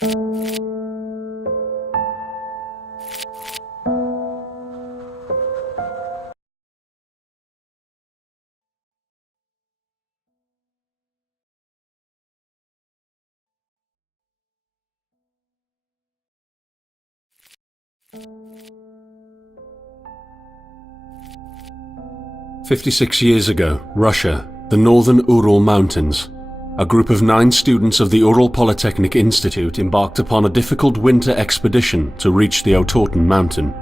"56 years ago, Russia, the northern Ural Mountains. A group of 9 students of the Ural Polytechnic Institute embarked upon a difficult winter expedition to reach the Otorten mountain.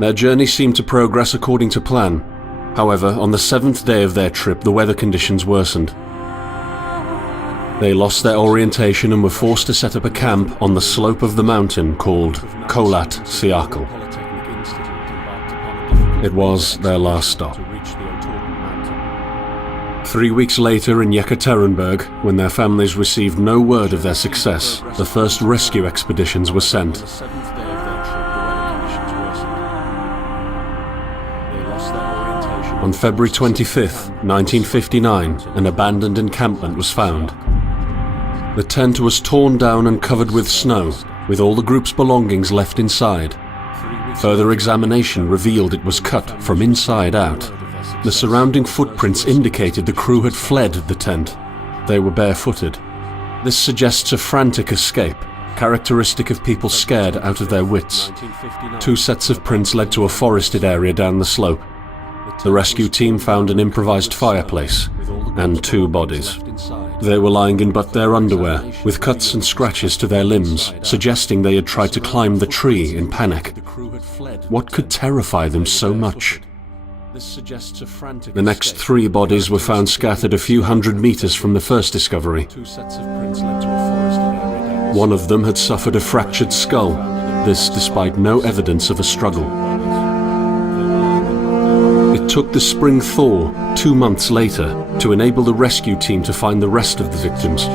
Their journey seemed to progress according to plan. However, on the 7th day of their trip, the weather conditions worsened. They lost their orientation and were forced to set up a camp on the slope of the mountain called Kholat Siakal. It was their last stop. 3 weeks later in Yekaterinburg, when their families received no word of their success, the first rescue expeditions were sent. On February 25, 1959, an abandoned encampment was found. The tent was torn down and covered with snow, with all the group's belongings left inside. Further examination revealed it was cut from inside out. The surrounding footprints indicated the crew had fled the tent. They were barefooted. This suggests a frantic escape, characteristic of people scared out of their wits. 2 sets of prints led to a forested area down the slope. The rescue team found an improvised fireplace and 2 bodies. They were lying in but their underwear, with cuts and scratches to their limbs, suggesting they had tried to climb the tree in panic. What could terrify them so much? The next 3 bodies were found scattered a few hundred meters from the first discovery. One of them had suffered a fractured skull, this despite no evidence of a struggle. It took the spring thaw 2 months later to enable the rescue team to find the rest of the victims.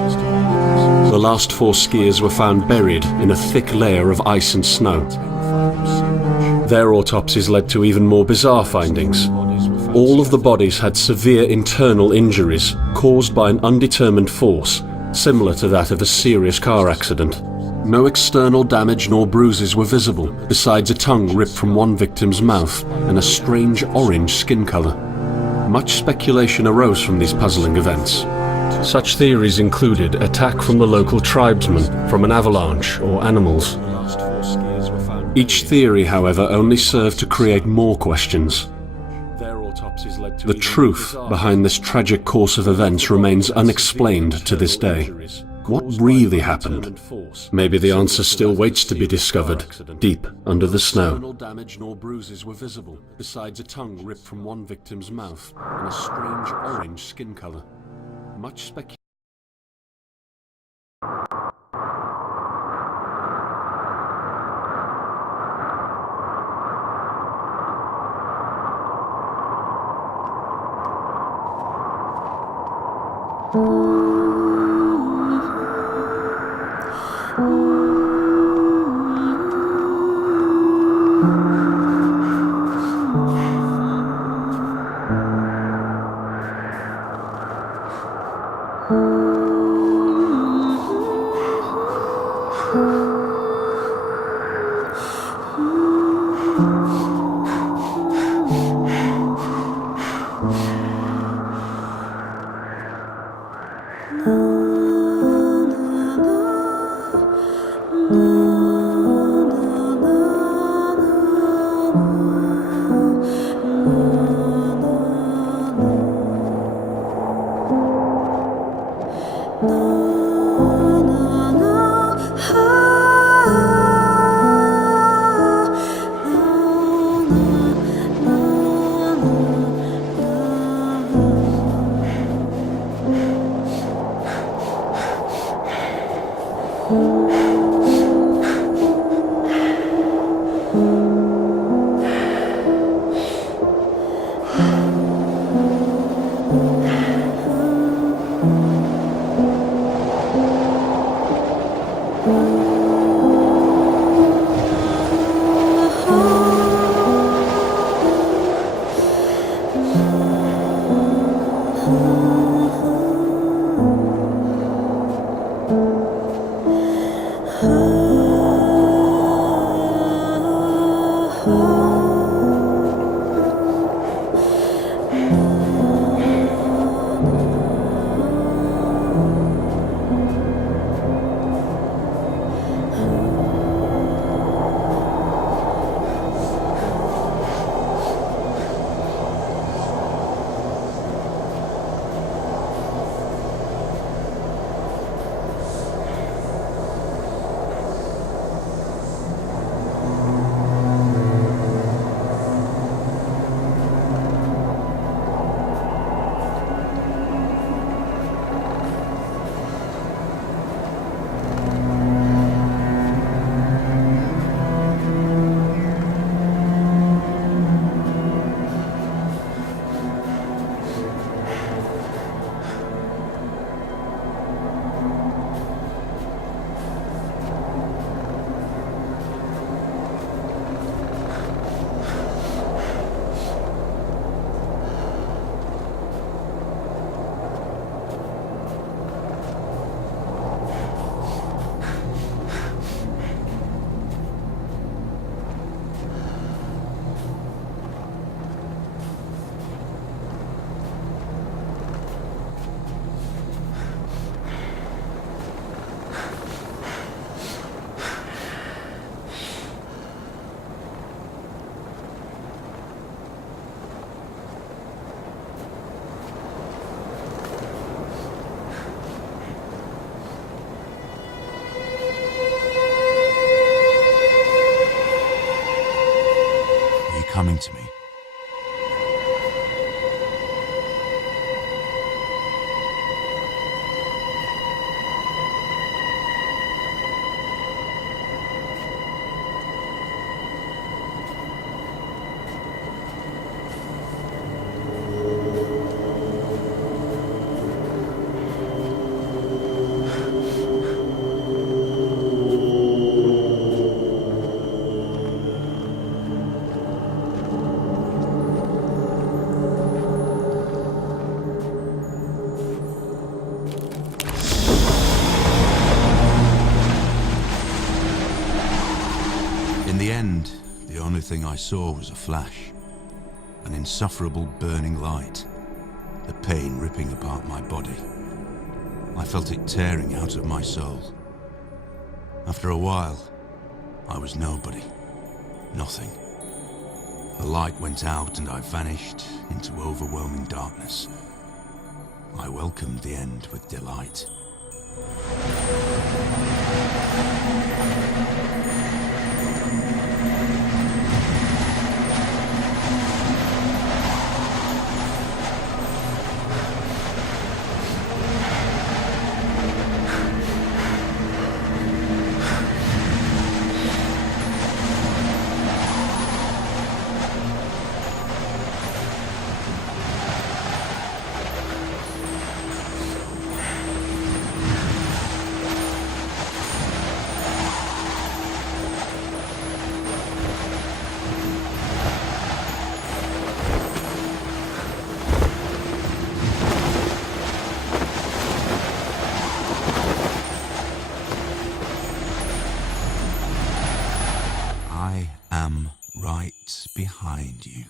The last 4 skiers were found buried in a thick layer of ice and snow. Their autopsies led to even more bizarre findings. All of the bodies had severe internal injuries caused by an undetermined force, similar to that of a serious car accident. No external damage nor bruises were visible, besides a tongue ripped from one victim's mouth and a strange orange skin color. Much speculation arose from these puzzling events. Such theories included attack from the local tribesmen, from an avalanche, or animals. Each theory, however, only served to create more questions. The truth behind this tragic course of events remains unexplained to this day. What really happened? Maybe the answer still waits to be discovered, deep under the snow. No damage nor bruises were visible, besides a tongue ripped from one victim's mouth and a strange orange skin color. Much speculation. thing I saw was a flash, an insufferable burning light, the pain ripping apart my body. I felt it tearing out of my soul. After a while, I was nobody, nothing. The light went out and I vanished into overwhelming darkness. I welcomed the end with delight. I am right behind you.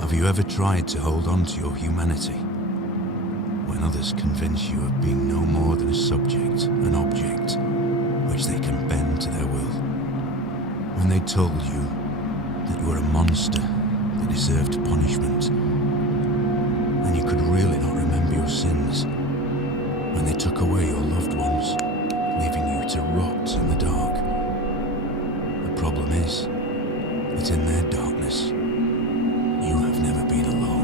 Have you ever tried to hold on to your humanity when others convince you of being no more than a subject, an object, which they can bend to their will? When they told you that you were a monster that deserved punishment, and you could really not remember your sins? When they took away your loved ones, leaving you to rot in the dark? The problem is that in their darkness, you have never been alone.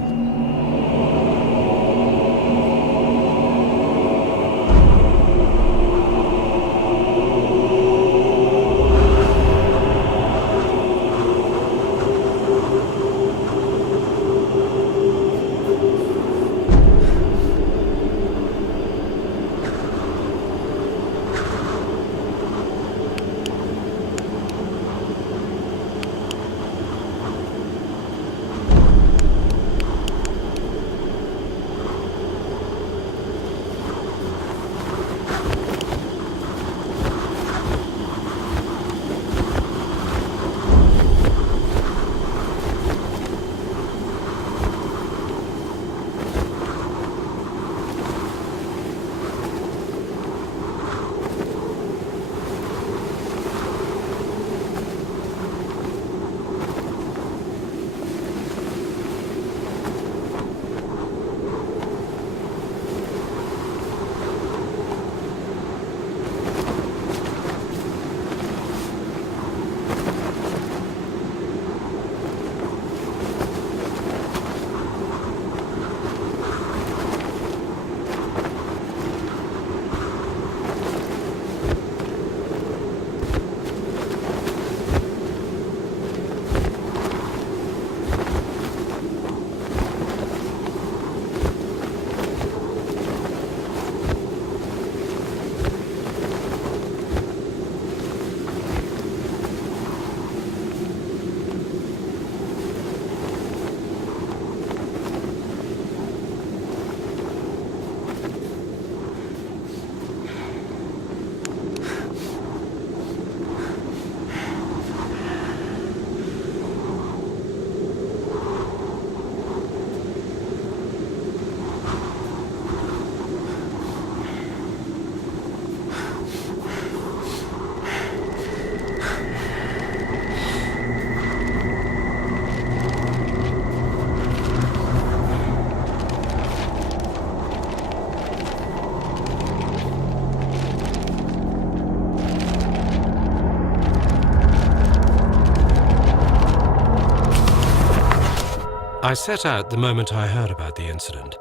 I set out the moment I heard about the incident.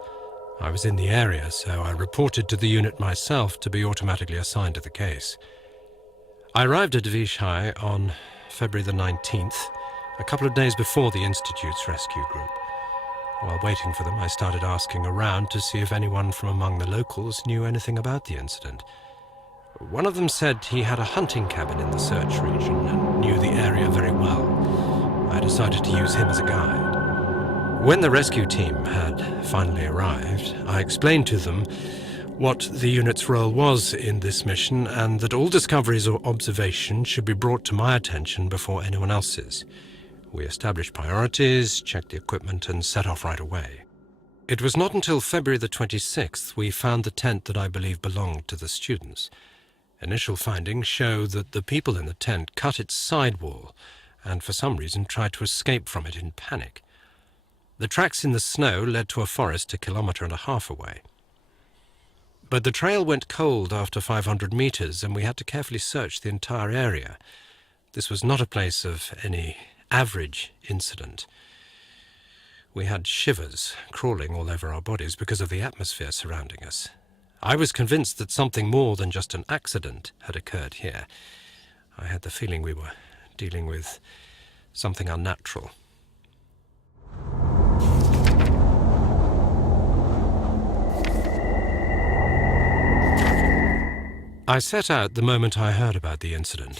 I was in the area, so I reported to the unit myself to be automatically assigned to the case. I arrived at Vishai on February the 19th, a couple of days before the Institute's rescue group. While waiting for them, I started asking around to see if anyone from among the locals knew anything about the incident. One of them said he had a hunting cabin in the search region and knew the area very well. I decided to use him as a guide. When the rescue team had finally arrived, I explained to them what the unit's role was in this mission and that all discoveries or observations should be brought to my attention before anyone else's. We established priorities, checked the equipment, and set off right away. It was not until February the 26th we found the tent that I believe belonged to the students. Initial findings show that the people in the tent cut its sidewall and for some reason tried to escape from it in panic. The tracks in the snow led to a forest 1.5 kilometers away. But the trail went cold after 500 meters, and we had to carefully search the entire area. This was not a place of any average incident. We had shivers crawling all over our bodies because of the atmosphere surrounding us. I was convinced that something more than just an accident had occurred here. I had the feeling we were dealing with something unnatural. I set out the moment I heard about the incident.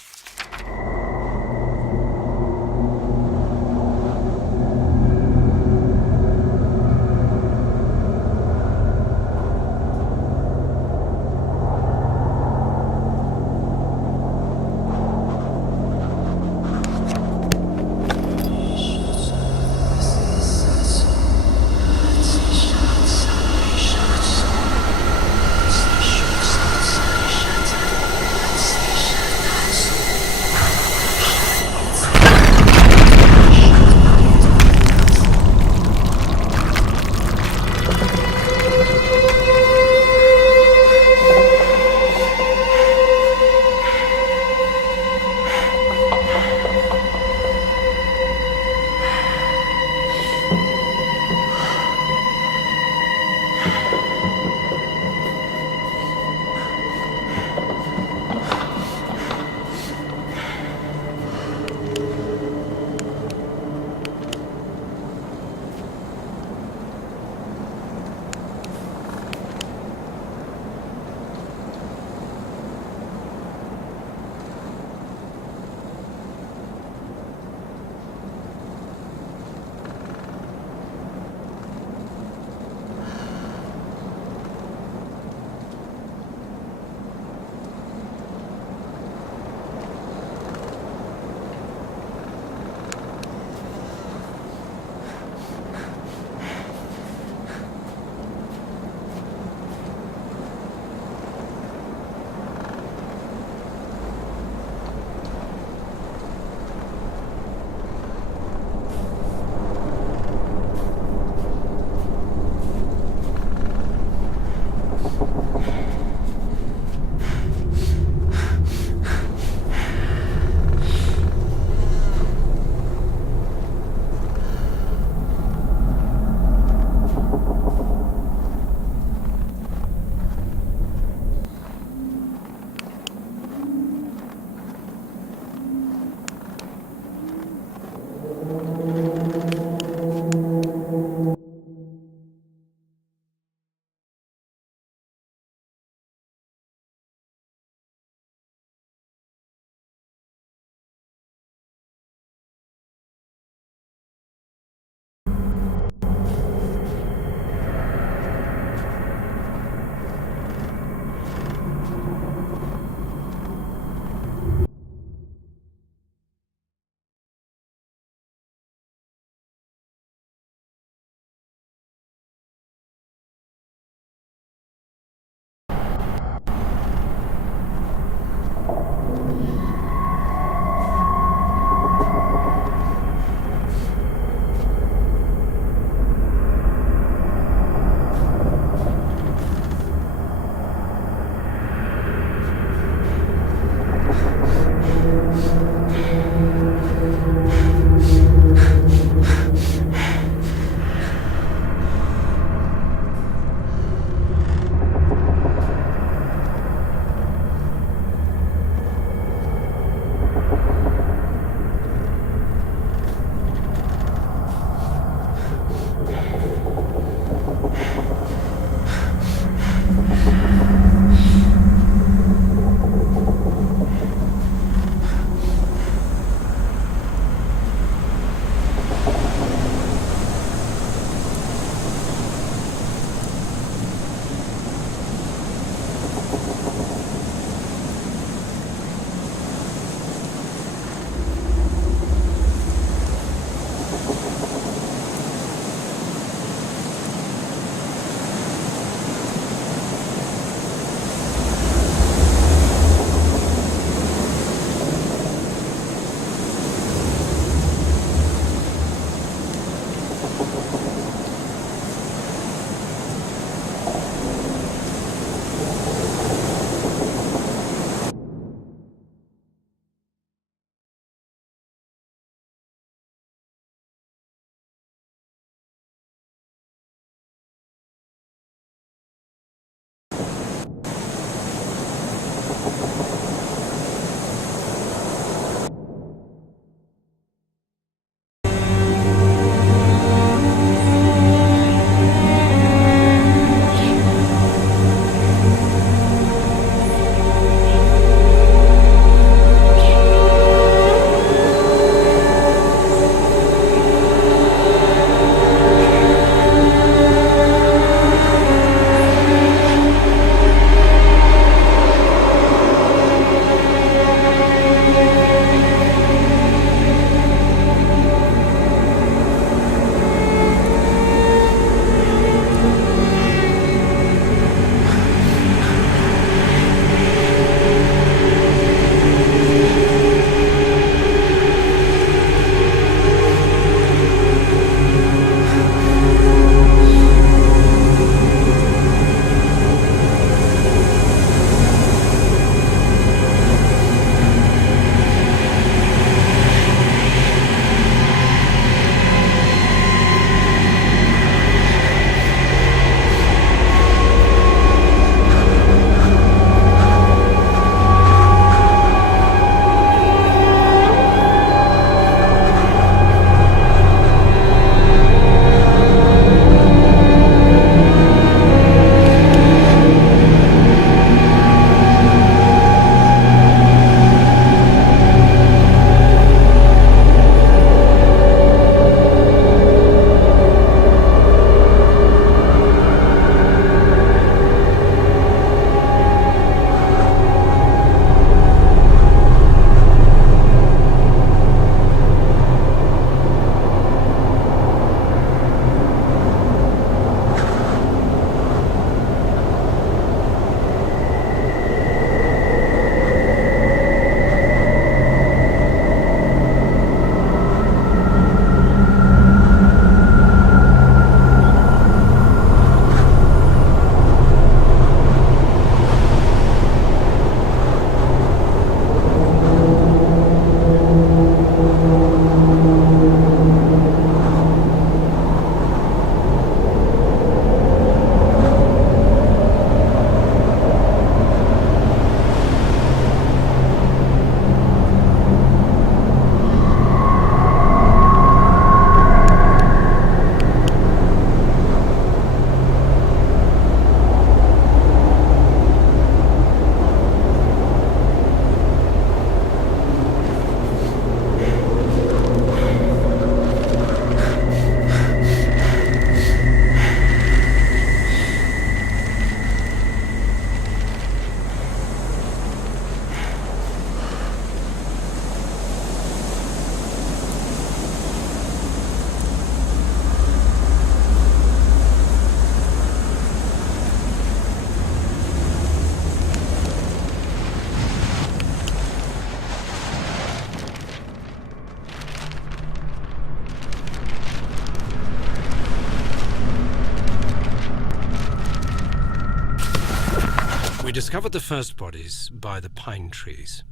discovered the first bodies by the pine trees.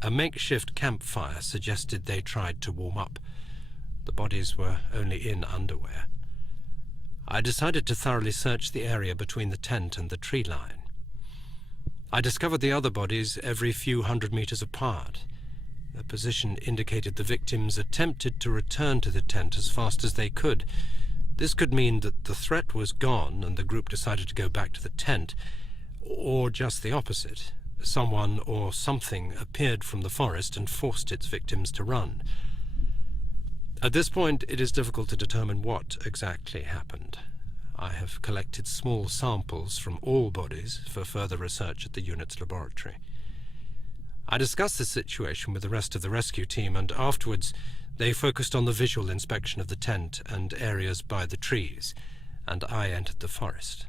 A makeshift campfire suggested they tried to warm up. The bodies were only in underwear. I decided to thoroughly search the area between the tent and the tree line. I discovered the other bodies every few hundred meters apart. Their position indicated the victims attempted to return to the tent as fast as they could. This could mean that the threat was gone and the group decided to go back to the tent, or just the opposite. Someone or something appeared from the forest and forced its victims to run. At this point, it is difficult to determine what exactly happened. I have collected small samples from all bodies for further research at the unit's laboratory. I discussed this situation with the rest of the rescue team, and afterwards they focused on the visual inspection of the tent and areas by the trees, and I entered the forest.